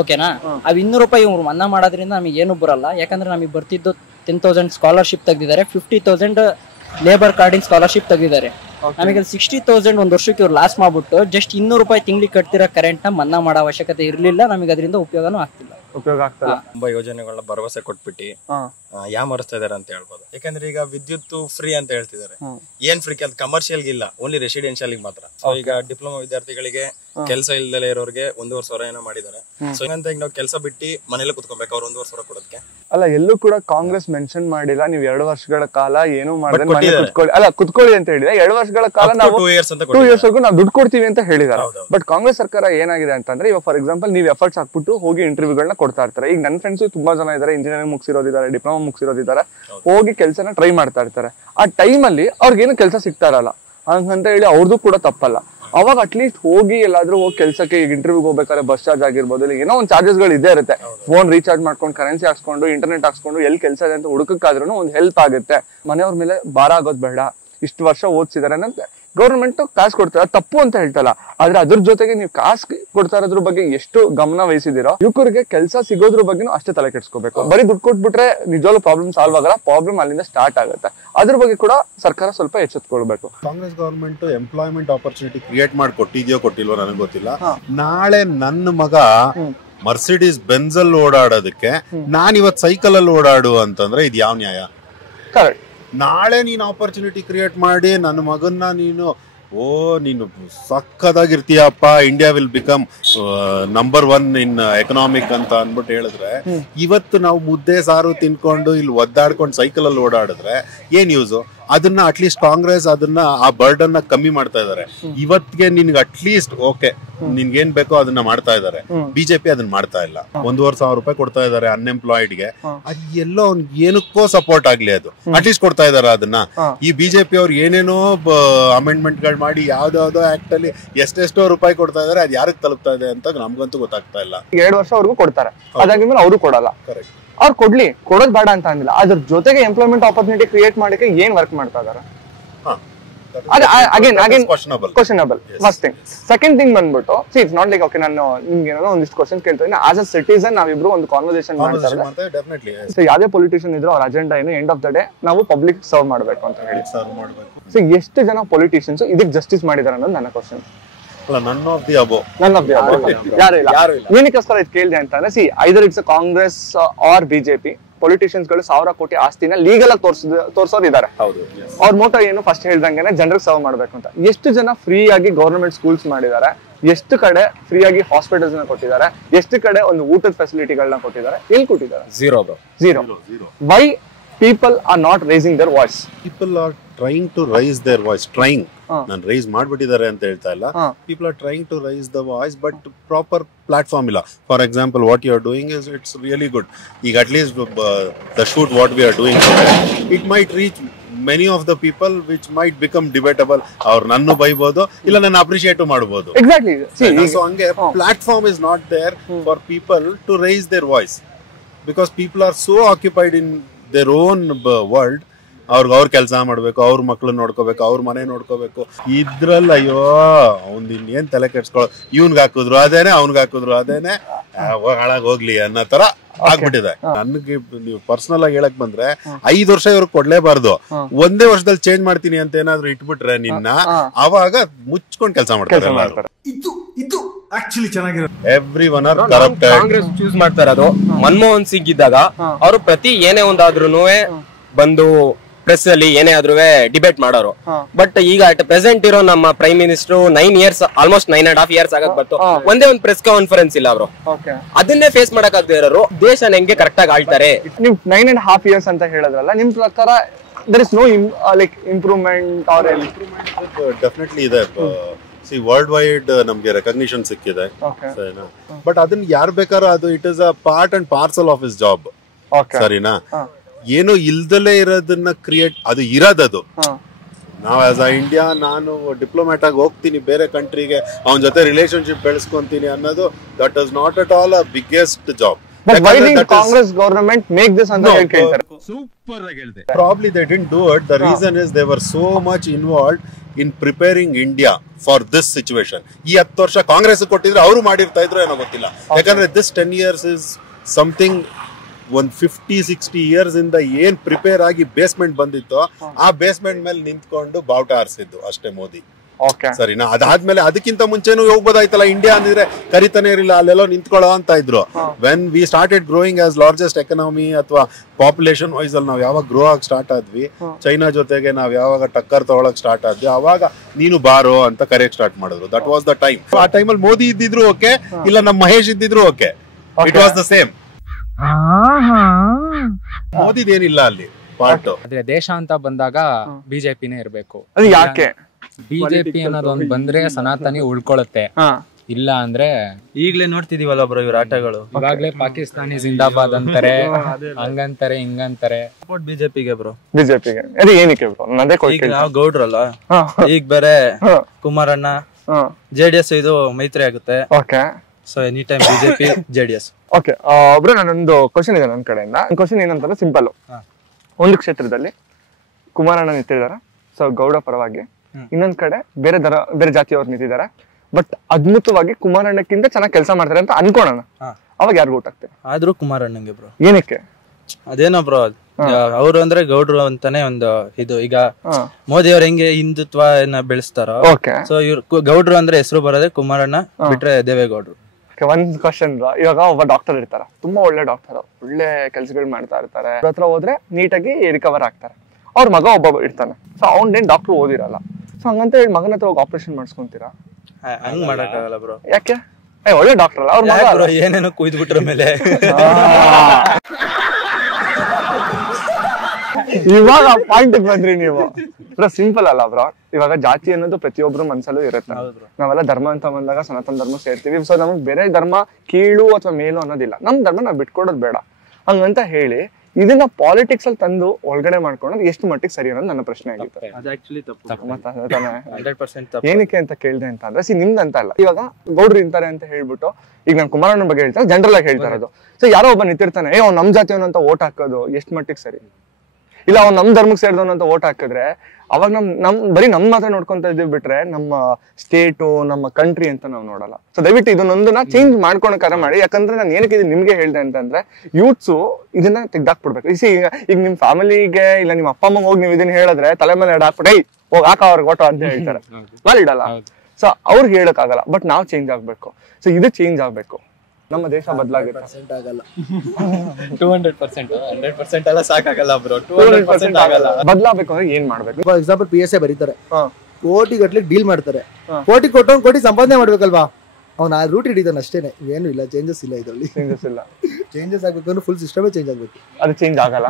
ಓಕೆನಾ, ಆ 200 ರೂಪಾಯಿ ಇವ್ರು ಮನ್ನಾ ಮಾಡೋದ್ರಿಂದ ನಮಗೆ ಏನು ಬರಲ್ಲ. ಯಾಕಂದ್ರೆ ನಮಗೆ ಬರ್ತಿದ್ದು 10,000 ಸ್ಕಾಲರ್ಶಿಪ್ ತೆಗ್ದಿದ್ದಾರೆ, 50,000 ಲೇಬರ್ ಕಾರ್ಡಿನ ಸ್ಕಾಲರ್ಶಿಪ್ ತೆಗ್ದಿದ್ದಾರೆ. ನಮಗೆ 60,000 ಒಂದ್ ವರ್ಷಕ್ಕೆ ಇವ್ರು ಲಾಸ್ ಮಾಡ್ಬಿಟ್ಟು ಜಸ್ಟ್ 200 ರೂಪಾಯಿ ತಿಂಗಳಿಗೆ ಕಟ್ತಿರೋ ಕರೆಂಟ್ ನ ಮನ್ನಾ ಮಾಡೋ ಅವಶ್ಯಕತೆ ಇರ್ಲಿಲ್ಲ. ನಮಗೆ ಅದರಿಂದ ಉಪಯೋಗನೂ ಆಗ್ತಿಲ್ಲ. ಉಪಯೋಗ ಆಗ್ತಲ್ಲ. ತುಂಬಾ ಯೋಜನೆಗಳನ್ನ ಭರವಸೆ ಕೊಟ್ಬಿಟ್ಟು ಯಾಮರಿಸ್ತಾ ಇದಾರೆ ಅಂತ ಹೇಳ್ಬೋದು. ಯಾಕಂದ್ರೆ ಈಗ ವಿದ್ಯುತ್ ಫ್ರೀ ಅಂತ ಹೇಳ್ತಿದ್ದಾರೆ. ಏನ್ ಫ್ರೀ? ಅದು ಕಮರ್ಷಿಯಲ್ ಇಲ್ಲ, ಓನ್ಲಿ ರೆಸಿಡೆನ್ಶಿಯಲ್ ಮಾತ್ರ. ಈಗ ಡಿಪ್ಲೊಮಾ ವಿದ್ಯಾರ್ಥಿಗಳಿಗೆ ಕೆಲಸ ಇಲ್ದಲೇ ಇರೋರಿಗೆ 1,500 ಏನೋ ಮಾಡಿದ್ದಾರೆ. ಸೊ ಹಂಗಂತ ಈಗ ನಾವು ಕೆಲಸ ಬಿಟ್ಟು ಮನೇಲಿ ಕುತ್ಕೊಬೇಕು ಅವ್ರು 1,500 ಕೊಡೋದಕ್ಕೆ. ಅಲ್ಲ, ಎಲ್ಲೂ ಕೂಡ ಕಾಂಗ್ರೆಸ್ ಮೆನ್ಷನ್ ಮಾಡಿಲ್ಲ ನೀವು 2 ವರ್ಷಗಳ ಕಾಲ ಏನು ಮಾಡಿದ್ರೆ ಮನೆ ಕುತ್ಕೊಳ್ಳಿ, ಅಲ್ಲ ಕುತ್ಕೊಳ್ಳಿ ಅಂತ ಹೇಳಿದ್ರೆ 2 ವರ್ಷಗಳ ಕಾಲ ನಾವು 2 ಇಯರ್ಸ್ ವರೆಗೂ ನಾವು ದುಡ್ಡು ಕೊಡ್ತೀವಿ ಅಂತ ಹೇಳಿದಾರೆ. ಬಟ್ ಕಾಂಗ್ರೆಸ್ ಸರ್ಕಾರ ಏನಾಗಿದೆ ಅಂತಂದ್ರೆ, ಇವಾಗ ಫಾರ್ ಎಕ್ಸಾಂಪಲ್ ನೀವು ಎಫರ್ಟ್ಸ್ ಹಾಕ್ಬಿಟ್ಟು ಹೋಗಿ ಇಂಟರ್ವ್ಯೂಗಳನ್ನ ಕೊಡ್ತಾ ಇರ್ತಾರೆ. ಈಗ ನನ್ನ ಫ್ರೆಂಡ್ಸ್ ತುಂಬಾ ಜನ ಇದಾರೆ, ಇಂಜಿನಿಯರಿಂಗ್ ಮುಗಿಸಿರೋದಿದ್ದಾರೆ, ಡಿಪ್ಲೊಮಾ ಮುಗಿಸಿರೋದಿದ್ದಾರೆ, ಹೋಗಿ ಕೆಲಸನ ಟ್ರೈ ಮಾಡ್ತಾ ಇರ್ತಾರೆ. ಆ ಟೈಮಲ್ಲಿ ಅವ್ರಿಗೇನು ಕೆಲಸ ಸಿಗ್ತಾ ಇರಲ್ಲ ಹಂಗಂತ ಹೇಳಿ ಅವ್ರದ್ದು ಕೂಡ ತಪ್ಪಲ್ಲ. ಅವಾಗ ಅಟ್ಲೀಸ್ಟ್ ಹೋಗಿ ಎಲ್ಲಾದ್ರೂ ಹೋಗಿ ಕೆಲಸಕ್ಕೆ, ಈಗ ಇಂಟರ್ವ್ಯೂಗೆ ಹೋಗ್ಬೇಕಾದ್ರೆ ಬಸ್ ಚಾರ್ಜ್ ಆಗಿರ್ಬೋದು, ಇಲ್ಲ ಏನೋ ಒಂದು ಚಾರ್ಜಸ್ ಗಳು ಇದ್ದೇ ಇರುತ್ತೆ. ಫೋನ್ ರೀಚಾರ್ಜ್ ಮಾಡ್ಕೊಂಡು, ಕರೆನ್ಸಿ ಹಾಕ್ಸ್ಕೊಂಡು, ಇಂಟರ್ನೆಟ್ ಹಾಕ್ಸ್ಕೊಂಡು ಎಲ್ಲಿ ಕೆಲಸ ಇದೆ ಅಂತ ಹುಡುಕಕ್ಕಾದ್ರೂ ಒಂದು ಹೆಲ್ಪ್ ಆಗುತ್ತೆ. ಮನೆಯವ್ರ ಮೇಲೆ ಭಾರ ಆಗೋದು ಬೇಡ. ಇಷ್ಟು ವರ್ಷ ಓದಿಸಿದಾರೆ ಅನ್ನಂತೆ ಗೌರ್ಮೆಂಟ್ ಕಾಸು ಕೊಡ್ತಾರೆ, ತಪ್ಪು ಅಂತ ಹೇಳ್ತಲ್ಲ. ಆದ್ರೆ ಅದ್ರ ಜೊತೆಗೆ ನೀವು ಕಾಸು ಕೊಡ್ತಾ ಇರೋದ್ರ ಬಗ್ಗೆ ಎಷ್ಟು ಗಮನ ವಹಿಸಿದಿರೋ, ಯುವಕರಿಗೆ ಕೆಲಸ ಸಿಗೋದ್ರ ಬಗ್ಗೆನೂ ಅಷ್ಟೇ ತಲೆ ಕೆಡಿಸ್ಕೋಬೇಕು. ಬರೀ ದುಡ್ಡು ಕೊಟ್ಬಿಟ್ರೆ ನಿಜವಾಗ್ಲೂ ಪ್ರಾಬ್ಲಮ್ ಸಾಲ್ವ್ ಆಗಲ್ಲ, ಪ್ರಾಬ್ಲಮ್ ಅಲ್ಲಿಂದ ಸ್ಟಾರ್ಟ್ ಆಗುತ್ತೆ. ಅದ್ರ ಬಗ್ಗೆ ಕೂಡ ಸರ್ಕಾರ ಸ್ವಲ್ಪ ಎಚ್ಚೆತ್ಕೊಳ್ಬೇಕು. Congress government employment opportunity create ಮಾಡಿ ಕೊಟ್ಟಿದ್ಯೋ ಕೊಟ್ಟಿಲ್ವೋ ನನಗೆ ಗೊತ್ತಿಲ್ಲ. ನಾಳೆ ನನ್ನ ಮಗ ಮರ್ಸಿಡೀಸ್ ಬೆಂಜಲ್ ಓಡಾಡೋದಕ್ಕೆ ನಾನ್ ಇವತ್ ಸೈಕಲ್ ಅಲ್ಲಿ ಓಡಾಡು ಅಂತಂದ್ರೆ ಇದು ಯಾವ ನ್ಯಾಯ? ಕರೆಕ್ಟ್. ನಾಳೆ ನೀನು ಆಪರ್ಚುನಿಟಿ ಕ್ರಿಯೇಟ್ ಮಾಡಿ ನನ್ನ ಮಗನ್ನ ನೀನು ಸಕ್ಕದಾಗಿರ್ತೀಯಪ್ಪ, India will become number 1 in economic ಅಂತ ಅನ್ಬಿಟ್ಟು ಹೇಳಿದ್ರೆ, ಇವತ್ತು ನಾವು ಮುದ್ದೆ ಸಾರು ತಿನ್ಕೊಂಡು ಇಲ್ಲಿ ಒದ್ದಾಡ್ಕೊಂಡು ಸೈಕಲ್ ಅಲ್ಲಿ ಓಡಾಡಿದ್ರೆ ಏನ್ ಯೂಸು? ಅದನ್ನ ಅಟ್ಲೀಸ್ಟ್ ಕಾಂಗ್ರೆಸ್ ಅದನ್ನ ಆ ಬರ್ಡನ್ ನ ಕಮ್ಮಿ ಮಾಡ್ತಾ ಇದಾರೆ. ಇವತ್ತಿಗೆ ನಿನ್ಗೆ ಅಟ್ಲೀಸ್ಟ್ ಓಕೆ ನಿನ್ಗೇನ್ ಬೇಕೋ ಅದನ್ನ ಮಾಡ್ತಾ ಇದಾರೆ. ಬಿಜೆಪಿ ಅದನ್ನ ಮಾಡ್ತಾ ಇಲ್ಲ. 1,500 ರೂಪಾಯಿ ಕೊಡ್ತಾ ಇದಾರೆ ಅನ್ಎಂಪ್ಲಾಯ್ಡ್ಗೆ. ಅದ್ ಎಲ್ಲೋ ಏನಕ್ಕೋ ಸಪೋರ್ಟ್ ಆಗ್ಲಿ, ಅದು ಅಟ್ಲೀಸ್ಟ್ ಕೊಡ್ತಾ ಇದಾರೆ ಅದನ್ನ. ಈ ಬಿಜೆಪಿ ಅವ್ರು ಏನೇನೋ ಅಮೆಂಡ್ಮೆಂಟ್ ಗಳು ಮಾಡಿ ಯಾವ್ದಾವ್ದೋ ಆಕ್ಟ್ ಅಲ್ಲಿ ಎಷ್ಟೆಷ್ಟೋ ರೂಪಾಯಿ ಕೊಡ್ತಾ ಇದಾರೆ, ಅದ್ ಯಾರಿಗೆ ತಲುಪ್ತಾ ಇದೆ ಅಂತ ನಮ್ಗಂತೂ ಗೊತ್ತಾಗ್ತಾ ಇಲ್ಲ. 2 ವರ್ಷವರೆಗೂ ಕೊಡ್ತಾರೆ, ಅದಾದ್ಮೇಲೆ ಅವರು ಕೊಡಲ್ಲ. ಕರೆಕ್ಟ್. ಅವ್ರು ಕೊಡ್ಲಿ, ಕೊಡೋದ್ ಬೇಡ ಅಂತ ಅಂದಿಲ್ಲ. ಅದ್ರ ಜೊತೆಗೆ ಎಂಪ್ಲಾಯ್ಮೆಂಟ್ ಆಪರ್ಚುನಿಟಿ ಕ್ರಿಯೇಟ್ ಮಾಡಕ್ಕೆ ಏನ್ ವರ್ಕ್ ಮಾಡ್ತಾ ಇದಾರೆ? Questionable first thing. Second thing ಬಂದ್ಬಿಟ್ಟು, ಇಟ್ಸ್ ನಾಟ್ ಲೈಕ್ ಓಕೆ ನಾನು ನಿಮ್ಗೆ ಏನೋ ಒಂದಿಷ್ಟು ಕ್ವಶನ್ ಕೇಳ್ತೀನಿ. ಆಸ್ ಅ ಸಿಟಿಸನ್ ನಾವಿಬ್ರು ಒಂದು ಕಾನ್ವರ್ಸೇಷನ್ ಮಾಡ್ತಾ ಇದ್ದೀವಿ. ಸೊ ಯಾವ್ದೇ ಪೊಲಿಟಿಷಿಯನ್ ಇದ್ರು ಅವ್ರ ಅಜೆಂಡಾ ಏನು, ಎಂಡ್ ಆಫ್ ದ ಡೇ ನಾವು ಪಬ್ಲಿಕ್ ಸರ್ವ್ ಮಾಡ್ಬೇಕು ಅಂತ ಹೇಳಿ. ಸೊ ಎಷ್ಟು ಜನ ಪೊಲಿಟಿಷಿಯನ್ಸ್ ಇದಕ್ಕೆ ಜಸ್ಟಿಸ್ ಮಾಡಿದಾರೆ ಅನ್ನೋದು ನನ್ನ question. None of the above ಯಾರು ಇಲ್ಲ. ಏನಕ್ಕೋಸ್ಕರ ಇದು ಕೇಳಿದೆ ಅಂತಂದ್ರೆ, either it's Congress or BJP politicians ಗಳು 1,000 ಕೋಟಿ ಆಸ್ತಿನ ಲೀಗಲ್ ಆಗಿ ತೋರ್ಸೋರಿದ್ದಾರೆ. ಅವ್ರ ಮೋಟೋ ಏನು ಫಸ್ಟ್ ಹೇಳ್ದಂಗೆ ಜನರಿಗೆ ಸರ್ವ್ ಮಾಡ್ಬೇಕು ಅಂತ. ಎಷ್ಟು ಜನ ಫ್ರೀ ಆಗಿ ಗವರ್ನಮೆಂಟ್ ಸ್ಕೂಲ್ಸ್ ಮಾಡಿದ್ದಾರೆ, ಎಷ್ಟು ಕಡೆ ಫ್ರೀ ಆಗಿ ಹಾಸ್ಪಿಟಲ್ಸ್ ನ ಕೊಟ್ಟಿದ್ದಾರೆ, ಎಷ್ಟು ಕಡೆ ಒಂದು ಊಟದ ಫೆಸಿಲಿಟಿಗಳನ್ನ ಕೊಟ್ಟಿದ್ದಾರೆ, ಎಲ್ಲಿ ಕೊಟ್ಟಿದ್ದಾರೆ? Zero. Why people are not rising their voice? People are trying to raise their voice. Trying ನಾನು ರೈಸ್ ಮಾಡ್ಬಿಟ್ಟಿದ್ದಾರೆ ಅಂತ ಹೇಳ್ತಾ ಇಲ್ಲ. People are trying to raise the voice, but proper platform ಇಲ್ಲ. For example what you are doing is it's really good. ಈಗ at least the shoot what we are doing it might reach many of the people which might become debatable. ಅವ್ರು ನನ್ನ ಬೈಬಹುದು, ಇಲ್ಲ ನನ್ನ appreciate ಮಾಡಬಹುದು. So ಹಂಗೆ platform is not there for people to raise their voice, because people are so occupied in their own world. ಅವ್ರ ಕೆಲಸ ಮಾಡ್ಬೇಕು, ಅವ್ರ ಮಕ್ಳು ನೋಡ್ಕೋಬೇಕು, ಅವ್ರ ಮನೆ ನೋಡ್ಕೋಬೇಕು. ಇದ್ರಲ್ಲ ಅಯ್ಯೋ ಅವ್ನ್ ಇನ್ನೇನ್ ತಲೆ ಕೆಡ್ಸ್ಕೊಳ್ಳೋ, ಇವ್ನ್ಗ್ ಹಾಕಿದ್ರು ಅದೇನೆ, ಅವ್ನ್ಗ್ ಹಾಕಿದ್ರು ಅದೇನೆ, ಹಾಳಾಗ್ ಹೋಗ್ಲಿ ಅನ್ನೋ ತರ ಆಗ್ಬಿಟ್ಟಿದೆ. ನನ್ಗೆ ನೀವು ಪರ್ಸನಲ್ ಆಗಿ ಹೇಳಕ್ ಬಂದ್ರೆ 5 ವರ್ಷ ಇವ್ರಿಗೆ ಕೊಡ್ಲೇಬಾರ್ದು. ಒಂದೇ ವರ್ಷದಲ್ಲಿ ಚೇಂಜ್ ಮಾಡ್ತೀನಿ ಅಂತ ಏನಾದ್ರು ಇಟ್ಬಿಟ್ರೆ ನಿನ್ನ, ಅವಾಗ ಮುಚ್ಕೊಂಡ್ ಕೆಲಸ ಮಾಡ್ತಾರೆ. Every one are corrupted. Congress choose ಮಾಡ್ತಾ ಇರೋದು ಮನಮೋಹನ್ ಸಿಂಗ್ ಇದ್ದಾಗ ಅವರು ಪ್ರತಿ ಏನೇ ಒಂದಾದ್ರೂ ಬಂದು ಪ್ರೆಸ್ ಅಲ್ಲಿ ಏನೇ ಆದ್ರೂ ಡಿಬೇಟ್ ಮಾಡೋರು. ಬಟ್ ಈಗ ಅಟ್ ಪ್ರೆಸೆಂಟ್ ಇರೋ ನಮ್ಮ prime minister 9 years, almost 9.5 years ಆಗಕ್ ಬಂತು, ಒಂದೇ ಒಂದು ಪ್ರೆಸ್ ಕಾನ್ಫರೆನ್ಸ್ ಇಲ್ಲ ಅವರು. ಅದನ್ನೇ ಫೇಸ್ ಮಾಡಕ್ ಆಗದೆ ಇರೋರು ದೇಶನ ಹೆಂಗೆ ಕರೆಕ್ಟ್ ಆಗಿ ಆಳ್ತಾರೆ? ನೀವು 9.5 years ಅಂತ ಹೇಳಿದ್ರಲ್ಲ, ನಿಮ್ ಪ್ರಕಾರ there is no like improvement or definitely ಇದೆ. ವರ್ಲ್ಡ್ ವೈಡ್ ನಮ್ಗೆ ರೆಕಗ್ನಿಷನ್ ಸಿಕ್ಕಿದೆ, ಬಟ್ ಅದನ್ನ ಯಾರು ಬೇಕಾದ್ರೂ ಅದು it is a part and parcel of his job. ಸರಿನಾ? ಏನು ಇಲ್ದಲೇ ಇರೋದನ್ನ ಕ್ರಿಯೇಟ್, ಅದು ಇರೋದದು. ನಾವು ಆಸ್ ಅ ಇಂಡಿಯಾ, ನಾನು ಡಿಪ್ಲೊಮ್ಯಾಟ್ ಆಗಿ ಹೋಗ್ತೀನಿ ಬೇರೆ ಕಂಟ್ರಿಗೆ, ಅವನ ಜೊತೆ ರಿಲೇಶನ್ಶಿಪ್ ಬೆಳೆಸ್ಕೊಂತೀನಿ ಅನ್ನೋದು that is not at all a biggest job. Congress government make this ಅಂತ ಹೇಳ್ತಾರೆ. ಸೂಪರ್ ಆಗಿ ಹೇಳಿದೆ. Probably they didn't do it. The reason is they were so much involved in preparing India for this situation. ಈ 10 ವರ್ಷ ಕಾಂಗ್ರೆಸ್ ಕೊಟ್ಟಿದ್ರೆ ಅವರು ಮಾಡಿರ್ತಾ ಇದ್ರು ಏನೋ ಗೊತ್ತಿಲ್ಲ. ಯಾಕಂದ್ರೆ ದಿಸ್ 10 years ಇಸ್ ಸಮಥಿಂಗ್. ಒಂದ್ 50-60 years ಇಂದ ಏನ್ ಪ್ರಿಪೇರ್ ಆಗಿ ಬೇಸ್ಮೆಂಟ್ ಬಂದಿತ್ತೋ, ಆ ಬೇಸ್ಮೆಂಟ್ ಮೇಲೆ ನಿಂತ್ಕೊಂಡು ಬಾವುಟ ಆರಿಸಿದ್ದು ಅಷ್ಟೇ ಮೋದಿ. ಸರಿನಾ? ಅದಾದ್ಮೇಲೆ ಅದಕ್ಕಿಂತ ಮುಂಚೆನೂ ಹೋಗ್ಬೋದಾಯ್ತಲ್ಲ. ಇಂಡಿಯಾ ಅಂದಿದ್ರೆ ಕರಿತಾನೆ ಇರಲಿಲ್ಲ, ಅಲ್ಲೆಲ್ಲೋ ನಿಂತ್ಕೊಳ್ಳೋ ಅಂತ ಇದ್ರು. When we started growing as largest economy ಅಥವಾ ಪಾಪ್ಯುಲೇಷನ್ ವೈಸ್ ಅಲ್ಲಿ ನಾವ್ ಯಾವಾಗ ಗ್ರೋ ಆಗಿ ಸ್ಟಾರ್ಟ್ ಆದ್ವಿ, ಚೈನಾ ಜೊತೆಗೆ ನಾವ್ ಯಾವಾಗ ಟಕ್ಕರ್ ತಗೊಳಕ್ ಸ್ಟಾರ್ಟ್ ಆದ್ವಿ, ಅವಾಗ ನೀನು ಬಾರೋ ಅಂತ ಕರೆಯಕ್ ಸ್ಟಾರ್ಟ್ ಮಾಡಿದ್ರು. That was the time. ಆ ಟೈಮಲ್ಲಿ ಮೋದಿ ಇದ್ದಿದ್ರು ಓಕೆ, ಇಲ್ಲ ನಮ್ಮ ಮಹೇಶ್ ಇದ್ದಿದ್ರು okay, it was the same. ಮೋದಿದೇನಿಲ್ಲ ಅಲ್ಲಿ ಪಾರ್ಟ್. ಆದ್ರೆ ದೇಶ ಅಂತ ಬಂದಾಗ ಬಿಜೆಪಿನೇ ಇರ್ಬೇಕು. ಅದು ಯಾಕೆ? ಬಿಜೆಪಿ ಅನ್ನೋದೊಂದು ಬಂದ್ರೆ ಸನಾತನಿ ಉಳ್ಕೊಳತ್ತೆ, ಇಲ್ಲ ಅಂದ್ರೆ ಈಗ್ಲೇ ನೋಡ್ತಿದೀವಲ್ಲ ಬ್ರೋ ಇವ್ರ ಆಟಗಳು. ಇವಾಗ್ಲೇ ಪಾಕಿಸ್ತಾನಿ ಜಿಂದಾಬಾದ್ ಅಂತಾರೆ, ಹಂಗಂತಾರೆ ಹಿಂಗಂತಾರೆ. ಸಪೋರ್ಟ್ ಬಿಜೆಪಿಗೆ ಬ್ರೋ. ಬಿಜೆಪಿಗೆ ಅದು ಏನಕ್ಕೆ ಬ್ರೋ? ಈಗ ನಾವು ಗೌಡ್ರಲ್ಲ, ಈಗ ಬೇರೆ ಕುಮಾರಣ್ಣ ಜೆಡಿಎಸ್ ಇದು ಮೈತ್ರಿ ಆಗುತ್ತೆ. So any time BJP JDS. Okay bro, ನಾನೊಂದು ಕ್ವಶನ್ ಇದೆ ನನ್ನ ಕಡೆಯಿಂದ. ಕ್ವಶನ್ ಏನಂತಂದ್ರೆ ಸಿಂಪಲ್. ಒಂದು ಕ್ಷೇತ್ರದಲ್ಲಿ ಕುಮಾರಣ್ಣ ನಿಂತಿದ್ದಾರೆ, ಸೊ ಗೌಡ ಪರವಾಗಿ. ಇನ್ನೊಂದ್ ಕಡೆ ಬೇರೆ ಜಾತಿಯವ್ರು ನಿಂತಿದ್ದಾರೆ, ಬಟ್ ಅದ್ಭುತವಾಗಿ ಕುಮಾರಣ್ಣಕ್ಕಿಂತ ಚೆನ್ನಾಗಿ ಕೆಲಸ ಮಾಡ್ತಾರೆ ಅಂತ ಅನ್ಕೋಣ. ಅವಾಗ ಯಾರು ಓಟ್ ಹಾಕ್ತಾರೆ? ಆದ್ರೂ ಕುಮಾರಣ್ಣಂಗೆ ಬ್ರೋ. ಏನಕ್ಕೆ? ಅದೇನೋ ಬ್ರೋ, ಅವ್ರು ಅಂದ್ರೆ ಗೌಡ್ರು ಅಂತಾನೆ ಒಂದು ಇದು. ಈಗ ಮೋದಿ ಅವ್ರ ಹೆಂಗೆ ಹಿಂದುತ್ವನ ಬೆಳೆಸ್ತಾರೋ, ಸೊ ಇವ್ರು ಗೌಡ್ರು ಅಂದ್ರೆ ಹೆಸರು ಬರೋದೇ ಕುಮಾರಣ್ಣ, ಬಿಟ್ರೆ ದೇವೇಗೌಡ್ರು. ಒಂದ್ ಕ್ವಶನ್, ಇವಾಗ ಒಬ್ಬ ಡಾಕ್ಟರ್ ಇರ್ತಾರೆ, ತುಂಬಾ ಒಳ್ಳೆ ಡಾಕ್ಟರ್, ಒಳ್ಳೆ ಕೆಲ್ಸಗಳು ಮಾಡ್ತಾ ಇರ್ತಾರೆ. ಅವ್ರ ಹತ್ರ ಹೋದ್ರೆ ನೀಟಾಗಿ ರಿಕವರ್ ಆಗ್ತಾರೆ. ಅವ್ರ ಮಗ ಒಬ್ಬ ಇರ್ತಾನೆ, ಸೊ ಅವ್ನೇನ್ ಡಾಕ್ಟರ್ ಓದಿರಲ್ಲ. ಸೊ ಹಂಗಂತ ಹೇಳಿ ಮಗನ ಹತ್ರ ಹೋಗಿ ಆಪರೇಷನ್ ಮಾಡಿಸ್ಕೊಂತೀರಾ? ಹಂಗ್ ಮಾಡಕ್ಕಾಗಲ್ಲ ಬ್ರೋ. ಯಾಕೆ? ಒಳ್ಳೆ ಡಾಕ್ಟರ್ ಅಲ್ಲ ಅವ್ರ ಮಗ. ಏನೇನೋ ಕುಯ್ದ್ಬಿಟ್ರ ಮೇಲೆ ಇವಾಗ ಪಾಯಿಂಟ್ ಬಂದ್ರಿ ನೀವು. ಸಿಂಪಲ್ ಅಲ್ಲ ಬ್ರೋ. ಇವಾಗ ಜಾತಿ ಅನ್ನೋದು ಪ್ರತಿಯೊಬ್ರು ಮನ್ಸಲ್ಲೂ ಇರುತ್ತೆ. ನಾವೆಲ್ಲ ಧರ್ಮ ಅಂತ ಬಂದಾಗ ಸನಾತನ ಧರ್ಮ ಸೇರ್ತೀವಿ. ಸೊ ನಮಗ್ ಬೇರೆ ಧರ್ಮ ಕೀಳು ಅಥವಾ ಮೇಲು ಅನ್ನೋದಿಲ್ಲ. ನಮ್ ಧರ್ಮ ನಾವ್ ಬಿಟ್ಕೊಡೋದು ಬೇಡ ಹಂಗಂತ ಹೇಳಿ ಇದನ್ನ ಪಾಲಿಟಿಕ್ಸ್ ಅಲ್ಲಿ ತಂದು ಒಳಗಡೆ ಮಾಡ್ಕೊಳ್ಳೋದು ಎಷ್ಟು ಮಟ್ಟಿಗೆ ಸರಿ ಅನ್ನೋದು ನನ್ನ ಪ್ರಶ್ನೆ ಆಗಿತ್ತು. ಏನಕ್ಕೆ ಅಂತ ಕೇಳಿದೆ ಅಂತ ಅಂದ್ರೆ ನಿಮ್ದಂತ ಅಲ್ಲ. ಇವಾಗ ಗೌಡ್ರು ಇಂತಾರೆ ಅಂತ ಹೇಳ್ಬಿಟ್ಟು ಈಗ ನಾನು ಕುಮಾರಣ್ಣ ಬಗ್ಗೆ ಹೇಳ್ತಾರೆ, ಜನರಲ್ ಆಗಿ ಹೇಳ್ತಾ ಇರೋದು. ಸೊ ಯಾರೋ ಒಬ್ಬ ನಿಂತಿರ್ತಾನೆ, ಅವ್ನು ನಮ್ ಜಾತಿಯವನು ಅಂತ ಓಟ್ ಹಾಕೋದು ಎಷ್ಟು ಮಟ್ಟಿಗೆ ಸರಿ? ಇಲ್ಲ ಅವ್ನು ನಮ್ ಧರ್ಮಕ್ಕೆ ಸೇರಿದವನು ಅಂತ ಓಟ್ ಹಾಕಿದ್ರೆ ಅವಾಗ ಬರೀ ನಮ್ ಮಾತ್ರ ನೋಡ್ಕೊಂತ ಇದೀವಿ, ಬಿಟ್ರೆ ನಮ್ಮ ಸ್ಟೇಟು ನಮ್ಮ ಕಂಟ್ರಿ ಅಂತ ನಾವು ನೋಡಲ್ಲ. ಸೊ ದಯವಿಟ್ಟು ಇದನ್ನೊಂದನ್ನ ಚೇಂಜ್ ಮಾಡ್ಕೊಳಕಾರ ಮಾಡಿ. ಯಾಕಂದ್ರೆ ನಾನು ಏನಕ್ಕೆ ಇದು ನಿಮ್ಗೆ ಹೇಳ್ದೆ ಅಂತಂದ್ರೆ, ಯೂತ್ಸು ಇದನ್ನ ತೆಗ್ದಾಕ್ಬಿಡ್ಬೇಕು. ಈಗ ನಿಮ್ ಫ್ಯಾಮಿಲಿಗೆ ಇಲ್ಲ ನಿಮ್ಮ ಅಪ್ಪ ಅಮ್ಮ ಹೋಗಿ ನೀವು ಇದನ್ನ ಹೇಳಿದ್ರೆ ತಲೆ ಮೇಲೆ ಹಾಕ್ಬಿಟ್ಟು ಹೋಗಿ ಹಾಕ ಅವ್ರಿಗೆ ಓಟೋ ಅಂತ ಹೇಳ್ತಾರೆ, ವ್ಯಾಲಿಡ್ ಅಲ್ಲ. ಸೊ ಅವ್ರಿಗೆ ಹೇಳಕ್ಕಾಗಲ್ಲ, ಬಟ್ ನಾವು ಚೇಂಜ್ ಆಗ್ಬೇಕು. ಸೊ ಇದು ಚೇಂಜ್ ಆಗ್ಬೇಕು. ನಮ್ಮ ದೇಶ ಬದಲಾಗುತ್ತೆ. 200% ಎಲ್ಲ ಸಾಕಾಗಲ್ಲ ಬ್ರೋ. 200% ಆಗಲ್ಲ. ಬದಲಾಗಬೇಕು ಅಂದ್ರೆ ಏನ್ ಮಾಡ್ಬೇಕು? ಫಾರ್ ಎಕ್ಸಾಂಪಲ್ PSA ಬರೀತಾರೆ, ಕೋಟಿ ಗಟ್ಲೆ ಡೀಲ್ ಮಾಡ್ತಾರೆ, ಕೋಟಿ ಕೊಟ್ಟವ್ನು ಕೋಟಿ ಸಂಪಾದನೆ ಮಾಡ್ಬೇಕಲ್ವಾ? ಅವ್ನು ಆ ರೂಟ್ ಹಿಡಿದಾನೆ ಅಷ್ಟೇನೆ, ಏನು ಇಲ್ಲ, ಚೇಂಜಸ್ ಇಲ್ಲ ಇದರಲ್ಲಿ. ಚೇಂಜಸ್ ಆಗ್ಬೇಕು ಅಂದ್ರೆ ಫುಲ್ ಸಿಸ್ಟಮೇ ಚೇಂಜ್ ಆಗ್ಬೇಕು. ಅದು ಚೇಂಜ್ ಆಗಲ್ಲ.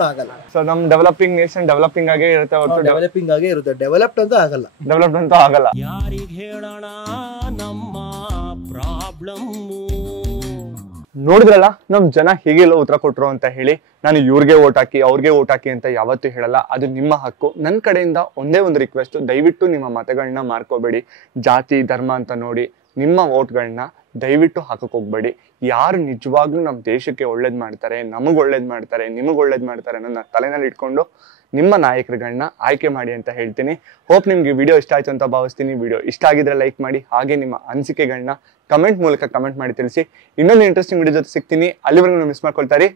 ಸೊ ನಮ್ ಡೆವಲಪಿಂಗ್ ನೇಷನ್ ಡೆವಲಪಿಂಗ್ ಆಗೇ ಇರುತ್ತೆ, ಡೆವಲಪಿಂಗ್ ಆಗೇ ಇರುತ್ತೆ. ಡೆವಲಪ್ಡ್ ಅಂತ ಆಗಲ್ಲ. ಡೆವಲಪ್ಡ್ ಅಂತ ಆಗಲ್ಲ. ಯಾರಿಗೆ ಹೇಳೋಣ ನಮ್ಮ ಪ್ರಾಬ್ಲಮ್? ನೋಡಿದ್ರಲ್ಲ ನಮ್ ಜನ ಹೇಗೆಲ್ಲ ಉತ್ತರ ಕೊಟ್ರು ಅಂತ ಹೇಳಿ. ನಾನು ಇವ್ರಿಗೆ ಓಟ್ ಹಾಕಿ ಅವ್ರಿಗೆ ಓಟ್ ಹಾಕಿ ಅಂತ ಯಾವತ್ತೂ ಹೇಳಲ್ಲ, ಅದು ನಿಮ್ಮ ಹಕ್ಕು. ನನ್ನ ಕಡೆಯಿಂದ ಒಂದೇ ಒಂದು ರಿಕ್ವೆಸ್ಟ್, ದಯವಿಟ್ಟು ನಿಮ್ಮ ಮತಗಳನ್ನ ಮಾರ್ಕೋಬೇಡಿ. ಜಾತಿ ಧರ್ಮ ಅಂತ ನೋಡಿ ನಿಮ್ಮ ವೋಟ್ಗಳನ್ನ ದಯವಿಟ್ಟು ಹಾಕಕ್ ಹೋಗ್ಬೇಡಿ. ಯಾರು ನಿಜವಾಗ್ಲೂ ನಮ್ಮ ದೇಶಕ್ಕೆ ಒಳ್ಳೇದ್ ಮಾಡ್ತಾರೆ, ನಮಗ್ ಒಳ್ಳೇದ್ ಮಾಡ್ತಾರೆ, ನಿಮಗ್ ಒಳ್ಳೇದ್ ಮಾಡ್ತಾರೆ ಅನ್ನೋ ತಲೆನಲ್ಲಿ ಇಟ್ಕೊಂಡು ನಿಮ್ಮ ನಾಯಕರುಗಳನ್ನ ಆಯ್ಕೆ ಮಾಡಿ ಅಂತ ಹೇಳ್ತೀನಿ. ಹೋಪ್ ನಿಮ್ಗೆ ವಿಡಿಯೋ ಇಷ್ಟ ಆಯ್ತು ಅಂತ ಭಾವಿಸ್ತೀನಿ. ವಿಡಿಯೋ ಇಷ್ಟ ಆಗಿದ್ರೆ ಲೈಕ್ ಮಾಡಿ, ಹಾಗೆ ನಿಮ್ಮ ಅನಿಸಿಕೆಗಳನ್ನ ಕಮೆಂಟ್ ಮೂಲಕ ಕಮೆಂಟ್ ಮಾಡಿ ತಿಳಿಸಿ. ಇನ್ನೊಂದು ಇಂಟ್ರೆಸ್ಟಿಂಗ್ ವಿಡಿಯೋ ಜೊತೆ ಸಿಗ್ತೀನಿ. ಅಲ್ಲಿವರೆಗೂ ಮಿಸ್ ಮಾಡ್ಕೊಳ್ತಾರೆ.